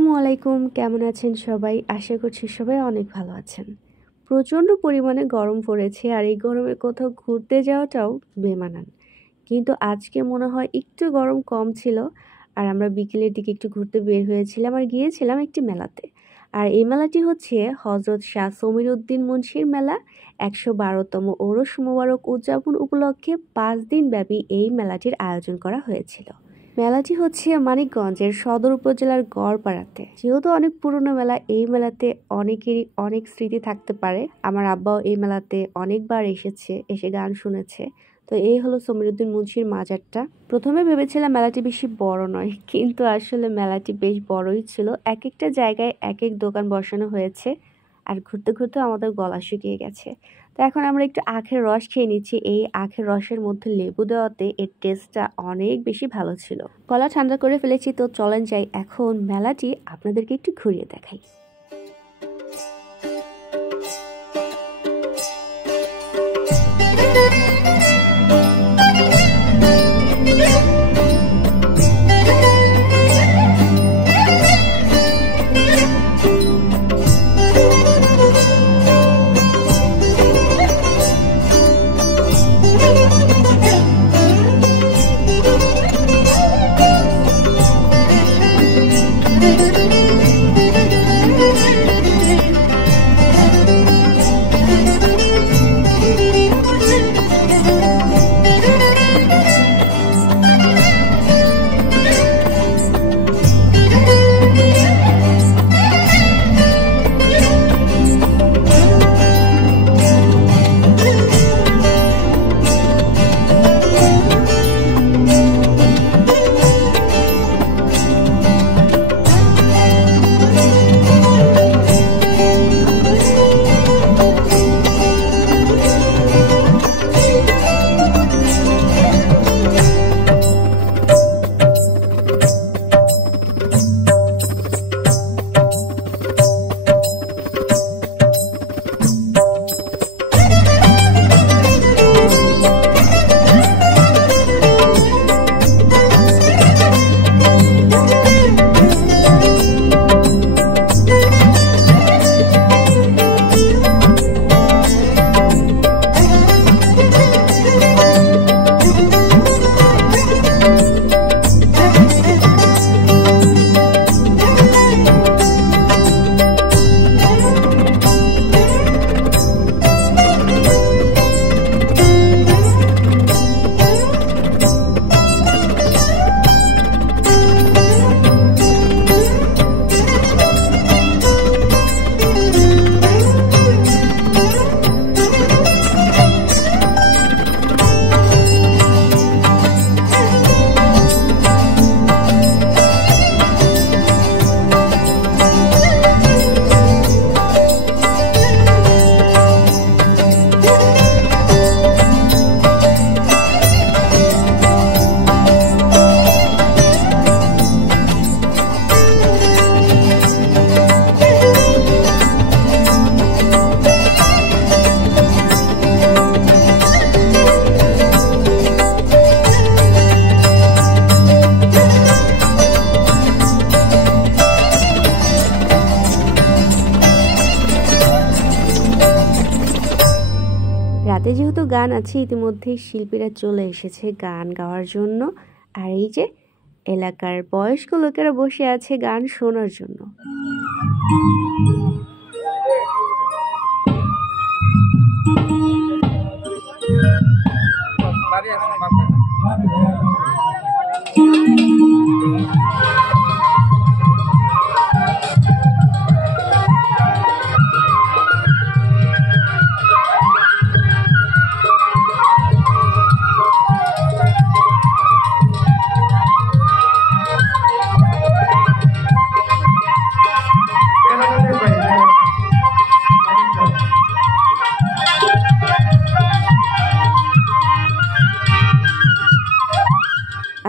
আসসালামু আলাইকুম, কেমন আছেন সবাই? আশা করছি সবাই অনেক ভালো আছেন। প্রচণ্ড পরিমাণে গরম পড়েছে আর এই গরমে কোথাও ঘুরতে যাওয়াটাও বেমানান। কিন্তু আজকে মনে হয় একটু গরম কম ছিল আর আমরা বিকেলের দিকে একটু ঘুরতে বের হয়েছিলাম আর গিয়েছিলাম একটি মেলাতে। আর এই মেলাটি হচ্ছে হযরত শাহ সমীরউদ্দিন মুন্সির মেলা। ১১২তম ওরস মোবারক উদযাপন উপলক্ষে ৫ দিন ব্যাপী এই মেলাটির আয়োজন করা হয়েছিল। মেলাটি হচ্ছে মানিকগঞ্জের সদর উপজেলার গড়পাড়াতে। যেহেতু অনেক পুরনো মেলা, এই মেলাতে অনেকেরই অনেক স্মৃতি থাকতে পারে। আমার আব্বাও এই মেলাতে অনেকবার এসে গান শুনেছে। তো এই হলো সমীরউদ্দিন মুন্সির মাজারটা। প্রথমে ভেবেছিলাম মেলাটি বেশি বড় নয়, কিন্তু আসলে মেলাটি বেশ বড়ই ছিল। এক একটা জায়গায় এক এক দোকান বসানো হয়েছে আর ঘুরতে ঘুরতে আমাদের গলা শুকিয়ে গেছে। তো এখন আমরা একটু আখের রস খেয়ে নিচ্ছি। এই আখের রসের মধ্যে লেবু দেওয়াতে এর টেস্টটা অনেক বেশি ভালো ছিল। গলা ঠান্ডা করে ফেলেছি, তো চলেন যাই এখন মেলাটি আপনাদেরকে একটু ঘুরিয়ে দেখাই। রাতে যেহেতু গান আছে, ইতিমধ্যেই শিল্পীরা চলে এসেছে গান গাওয়ার জন্য। আর এই যে এলাকার বয়স্ক লোকেরা বসে আছে গান শোনার জন্য।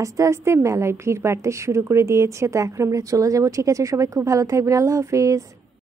আস্তে আস্তে মেলায় ভিড় বাড়তে শুরু করে দিয়েছে। তো এখন আমরা চলে যাব। ঠিক আছে, সবাই খুব ভালো থাকবেন। আল্লাহ হাফিজ।